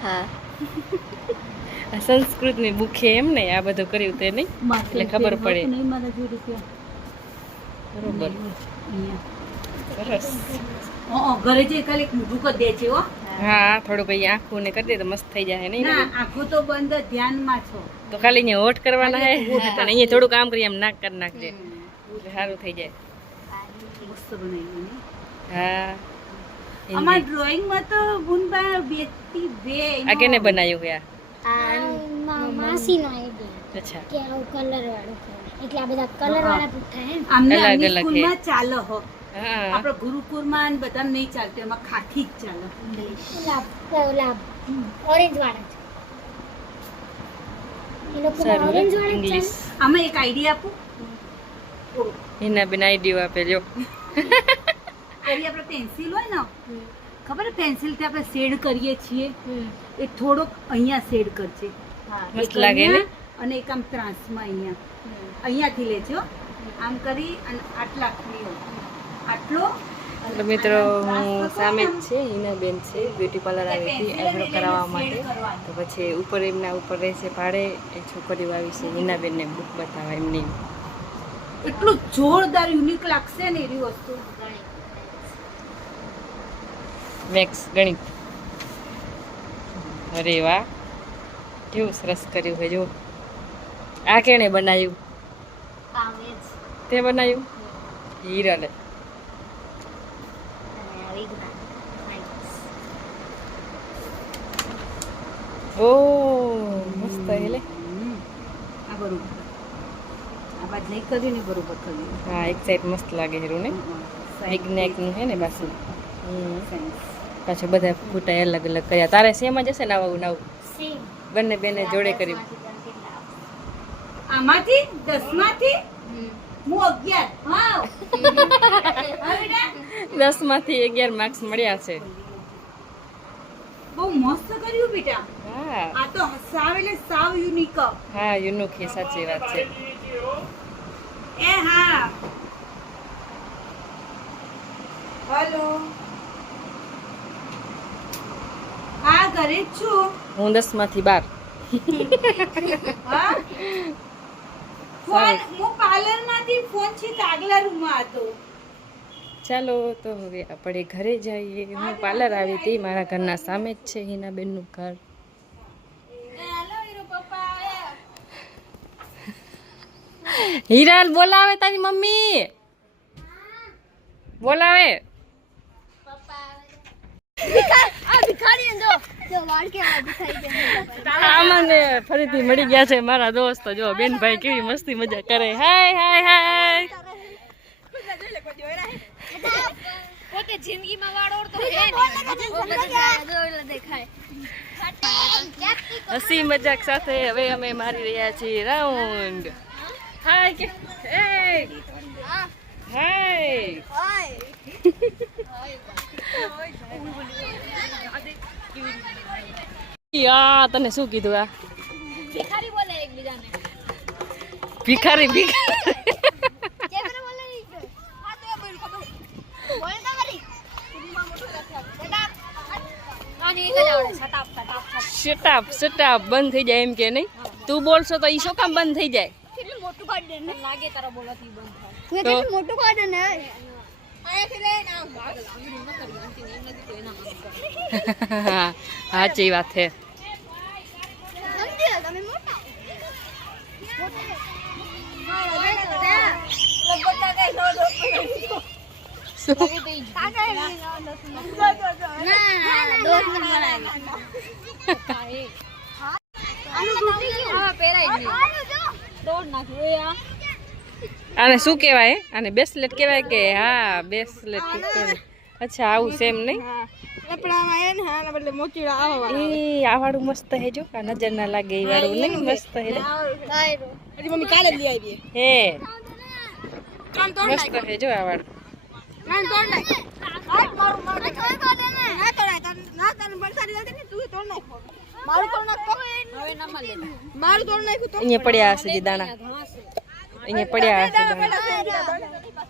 હા સંસ્કૃતની બુકે એમ ને આ બધું કર્યું તે નહીં એટલે ખબર પડે બરોબર સરસ ઘરે જે ખાલી ઊંધું કરી દે છે હો હા થોડુંક અહીંયા આખું ને કરી દે તો મસ્ત થઈ જાય નહીં ના આખું તો બંધ ધ્યાનમાં છો તો ખાલી અહીંયા હોટ કરવાના હે અને અહીંયા થોડુંક આમ કરી એમ નાક કરી નાખજે એટલે સારું થઈ જાય મસ્ત બનાવ્યું હા અમાર ડ્રોઈંગ માં તો બુનબા બેતી બે આ કેને બનાવ્યું યાર માસીનો આઈડિયા અચ્છા કે આવું કલર વાળું એટલે આ બધા કલર વાળા પૂઠા હે આમને અલગ આમની અલગ સ્કૂલમાં ચાલે હો હા આપણે ગુરુકુળમાં બધા નહીં ચાલતું એમાં ખાખી જ ચાલે ઓલા ઓરેન્જ વાળા છે એ લોકો સારું ઓરેન્જ વાળા ઇંગ્લિશ આમાં એક આઈડિયા આપું એના બેન આઈડિયો આપે લ્યો પેલી આપણે પેન્સિલ હોય ને ખબર પેન્સિલ થી આપણે શેડ કરીએ છીએ એ થોડોક અહીંયા શેડ કરજે મસ્ત લાગે ને અને એક આમ ત્રાસમાં અહીંયાથી લેજો આમ કરી અને આટલા આટલો તો મિત્રો હું સામે જ છે હિના બેન છે બ્યુટી પાર્લર આવી હતી આઈબ્રો કરાવવા માટે તો પછી ઉપર એમના ઉપર રહેશે ભાડે એ છોકરીઓ આવી છે હિના બેનને બુક બતાવવા એમની એટલું જોરદાર યુનિક લાગશે ને એવી વસ્તુ મેક્સ ગણિત અરે વાહ કેવું સરસ કર્યું છે જો આ કેણે બનાવ્યું તે બનાવ્યું હીરાલે ઓ મસ્ત એટલે આ બરોબર આ બાદ નહીં કર્યું ને બરોબર કર્યું હા એક સાઈડ મસ્ત લાગે હીરું ને વિજ્ઞાનનું છે ને પાછું પાછું બધા ફૂટા અલગ અલગ કર્યા તારે સેમ જ હશે ને આવું નવું બંને બેને જોડે કર્યું આમાંથી 10 માંથી હું 11 હા 10 માંથી 11 માર્ક્સ મળ્યા છે બહુ મસ્ત કર્યું બેટા હા આ તો સાવ એટલે સાવ યુનિક હા યુનિક છે સાચી વાત છે એ હા હેલો હા ઘરે જ છું હું 10 માંથી 12 હા ફોન હું પાર્લર માંથી ફોન છે આગલા રૂમમાં હતો ચાલો તો હવે આપણે ઘરે જઈએ હું પાર્લર આવી હતી મારા ઘરના સામે જ છે હિના બેનનું ઘર હિરાલ બોલાવે તારી મમ્મી બોલાવે આમને ફરીથી મળી ગયા છે મારા દોસ્તો જો બેનભાઈ કેવી મસ્તી મજા કરે હાય હાય હાય જિંદગીમાં વાળોડતો દેખાય હસી મજાક સાથે હવે અમે મારી રહ્યા છીએ રાઉન્ડ હાય કે હાય યા તને શું કીધું આ ભિખારી બોલે એકબીજાને ભિખારી ભિખારી કેમેરા બોલે નહીં હા તો બોલ ખબર બોલ તો કરી કુદીમાં મોટો લખ્યા બેટા આની એક જ આવડે શટઅપ શટઅપ બંધ થઈ જાય એમ કે નહીં તું બોલશો તો ઈ શું કામ બંધ થઈ જાય કેટલું મોટું કાઢ દે ને લાગે તારા બોલવાથી બંધ થાય તો કેટલું મોટું કાઢ દે ને સાચી વાત છે તમે મોટા આને શું કહેવાય આને બ્રેસલેટ કહેવાય કે હા બ્રેસલેટ અચ્છા આવું સેમ નહીં આ વાળું મસ્ત હે જો આ નજર ના લાગે એ વાળું નહીં મસ્ત હે હે મસ્ત હે જો આ વાળું અહીંયા પડ્યા હશે જે દાણા અહીંયા પડ્યા હશે દાણા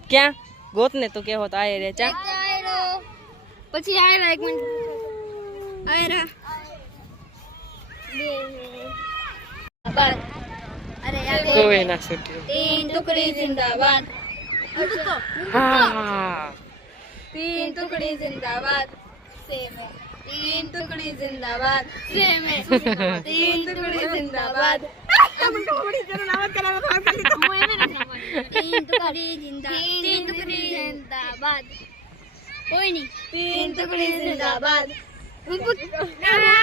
ક્યાં ગોત ને તું કેવો તો આયે રે ચા પછી આયરા એક મિનિટ આયરા अरे यार કોઈ ના છૂટ્યું. तीन टुकड़ी जिंदाबाद હા तीन टुकड़ी जिंदाबाद सेम है तीन टुकड़ी जिंदाबाद सेम है तीन टुकड़ी जिंदाबाद तीन टुकड़ी जिंदाबाद कोई नहीं तीन टुकड़ी जिंदाबाद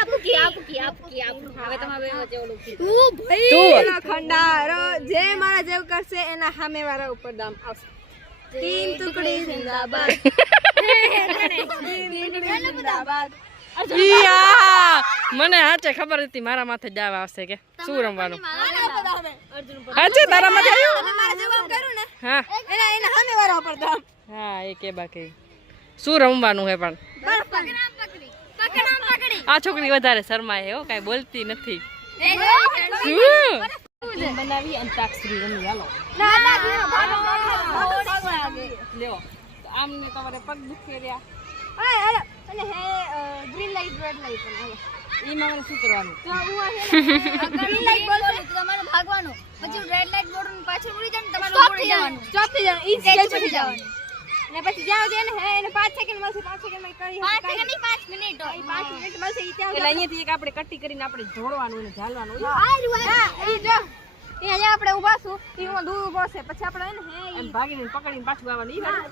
आपकी હવે તમારે વચ્ચે ઓલું ઓ ભાઈ તું ખંડારો જે મારા જેવ કરશે એના સામે વાળા ઉપર દામ આવશે तीन टुकड़ी जिंदाबाद तीन टुकड़ी जिंदाबाद ઈયા! મને હાચે ખબર હતી મારા માથે દાવ આવશે કે શું રમવાનું. હાચે તારા માથે આવ્યું? મારા જવાબ કરું ને હા એના એના સામે વાળા ઉપર દામ હા એ કે બાકી શું રમવાનું હે પણ પકડી આ છોકરી વધારે શરમાય હો કાઈ બોલતી નથી. શું બનાવી અંતાક્ષરી રમી હાલો લ્યો તો આમને તમારે પગ દુખે રહ્યા ગ્રીન લાઈટ રેડ લાઈટ એમાં મને શું કરવાનું? ગ્રીન લાઈટ બોલશે તો તમારે ભાગવાનું પછી રેડ લાઈટ બોર્ડ પાછળ ઉડી જાય ને તમારે ઉડી જવાનું સ્ટોપ થઈ જવાનું ઈ સ્ટેજ પર જવાનું ને પછી જાવ છે ને હે એને 5 સેકન્ડ મળશે 5 સેકન્ડ માં કરી 5 સેકન્ડ નહીં 5 મિનિટ 5 મિનિટ મળશે ઈ ત્યાં એટલે અહીંયાથી એક આપણે કટ્ટી કરીને આપણે જોડવાનું અને ઝાલવાનું. હા ઈ જો અહીંયા આપણે ઊભા છું ઈ હું દૂર ઊભો છે પછી આપણે ને હે અને ભાગીને પકડીને પાછું આવવાનું. ઈ વાત.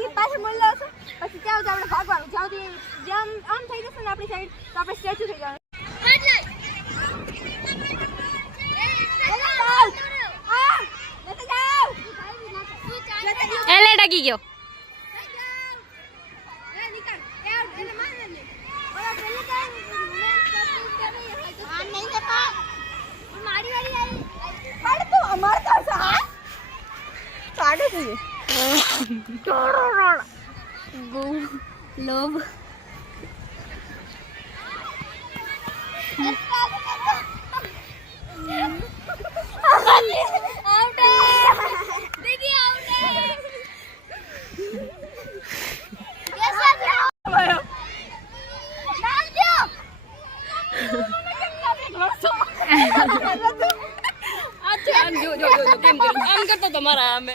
ઈ પાછળ મળ્યો છે પછી ત્યાં આપણે ભાગવાનું જ્યાંથી જેમ આમ થઈ જશે ને આપણી સાઈડ તો આપણે સ્ટેચ્યુ થઈ જવાનું એલે ડગી ગયો. लोभ આમ કરતો તમારા અમે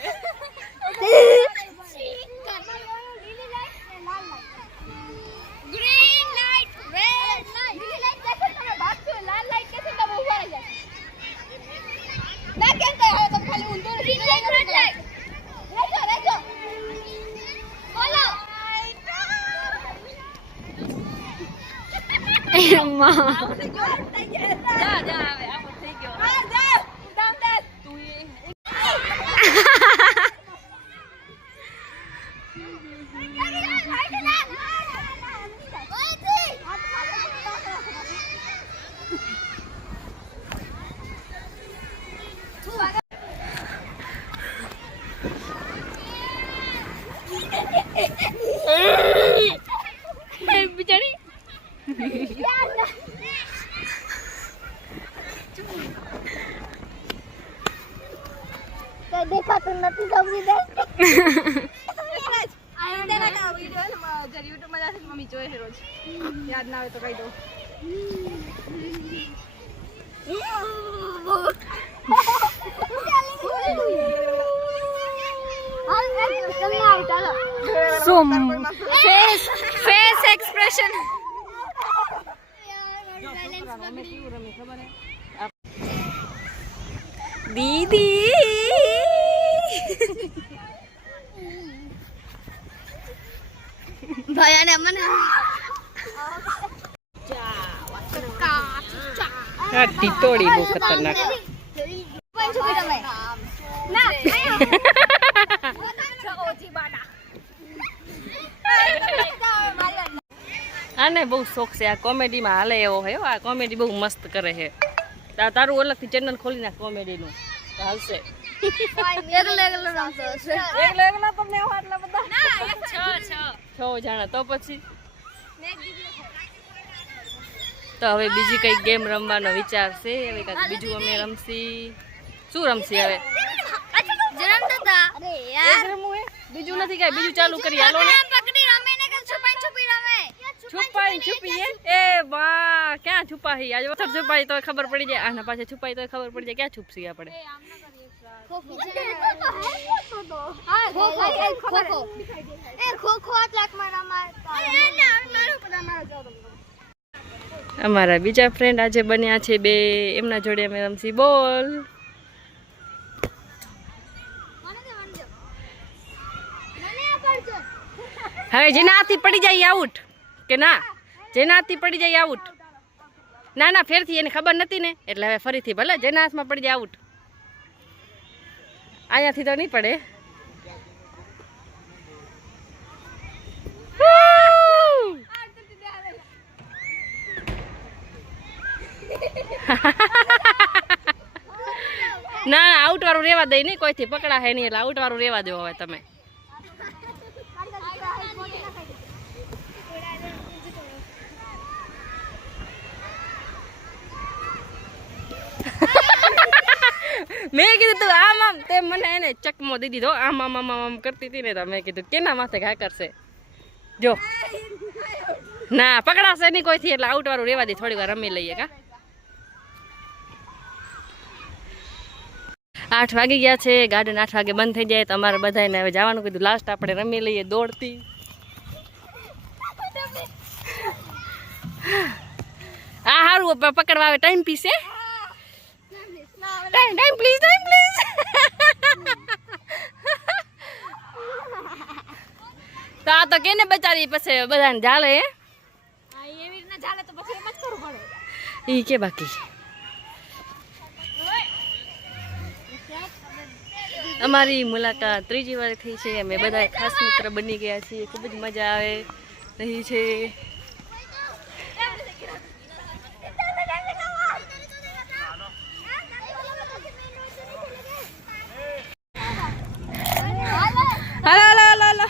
green light red light green light कैसे તમે ભાગશો લાલ લાઈટ कैसे તમે ઉભા રહી જશો ના કેમ કહે હવે તમે ખાલી ઊંધો ગ્રીન લાઈટ રેડ લાઈટ રેજો બોલો માં જા જા હવે આ થઈ ગયો હા જા ડાઉન ડાઉન તું બિચારી દેખાતું નથી સૌથી બેસ્ટ યુટ્યુબમાં જશે મમ્મી જોઈ છે રોજ યાદ ના આવે તો કહી દો. फेस एक्सप्रेशन દીદી भैया ने मन આ ટીટોડી બહુ ખતરનાક. આને બહુ શોખ છે આ કોમેડીમાં હાલે એવો હે હો. આ કોમેડી બહુ મસ્ત કરે છે. તારું અલગથી ચેનલ ખોલી નાખ કોમેડીનું તો હાલશે. એકલા તમને આટલા બધા 6 જણા તો પછી તો હવે બીજી કઈ ગેમ રમવાનો વિચાર છે. હવે કાંઈક બીજું અમે રમશી. શું રમશી હવે? બીજું નથી કાંઈ બીજું ચાલુ કરી હાલો ને. છુપીએ એ વાહ ક્યાં છુપાહી આજે વખત છુપાઈ તો ખબર પડી જાય આના પાસે છુપાઈ તો ખબર પડી જાય ક્યાં છુપસી આપણે અમારા બીજા ફ્રેન્ડ આજે બન્યા છે બે એમના જોડે અમે રમશી બોલ હવે જેના હાથથી પડી જાય આઉટ કે ના જેના હાથથી પડી જાય આઉટ ના ના ફેરથી એને ખબર નથી ને એટલે હવે ફરીથી ભલે જેના હાથમાં પડી જાય આઉટ અહીંયાથી તો નહીં પડે ના આઉટ વાળું રેવા દઈ નહીં કોઈથી પકડા હે નહીં એટલે આઉટ વાળું રેવા દો હવે તમે મેં કીધું તું આમ આમ તે મને એને ચકમો દીધી દો આમ આમ આમ આમ કરતી હતી ને તો મેં કીધું કેના માથે ઘા કરશે જો ના પકડાશે નહીં કોઈથી એટલે આઉટ વાળું રેવા દે થોડી વાર રમી લઈએ કા 8 વાગી ગયા છે ગાર્ડન 8 વાગે બંધ થઈ જાય તો અમારે બધાને હવે જવાનું કીધું લાસ્ટ આપણે રમી લઈએ દોડતી આ હારું પકડવા આવે ટાઈમ પીસે ટાઈમ પ્લીઝ તો આ તો કેને બચાવી પછી બધાને ઝાલે હે એવી રીતના ચાલે તો પછી એમ જ કરવું પડે ઈ કે બાકી અમારી મુલાકાત ત્રીજી વાર થઈ છે અમે બધા ખાસ મિત્ર બની ગયા છીએ ખૂબ જ મજા આવે રહી છે હાલો હાલો હાલો હાલો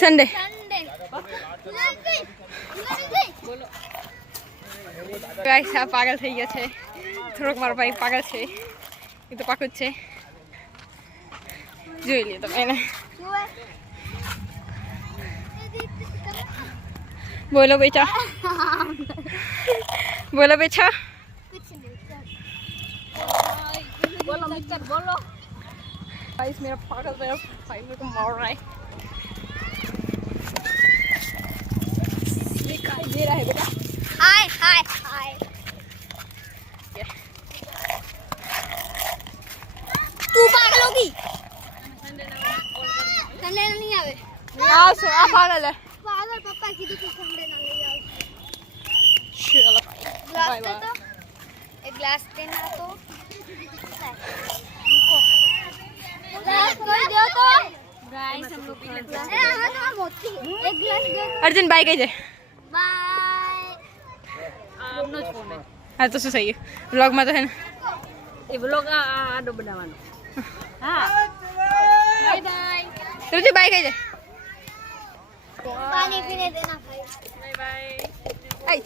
સન્ડે ગાઈસ આ પાગલ થઈ ગયા છે થોડોક મારો ભાઈ પાગલ છે એ તો પાકું જ છે જોઈ લે તમે એને બોલો બેટા બોલો બેટા बोलो मिस्टर बोलो गाइस मेरा पागल मेरा भाई मेरे को मार रहा है दिखाई दे रहा है बेटा हाय हाय हाय तू पागल होगी संडे नहीं आवे आओ सो आ पागल है पागल पापा की तू संडे ना ले आओ चलो ग्लास बाय दे बाय तो एक ग्लास देना तो ग्लास कोई दो तो गाइस हम लोग पी लेते हैं हां तो मोती एक ग्लास दे अर्जुन बाय कही जाए बाय આમનો જ ફોન हाँ तो શું સહી વ્લોગ માં તો है ना એ બ્લોગ આડો બનાવવાનો હા બાય બાય तुझे बाय कही जाए पानी पीने देना भाई बाय बाय आई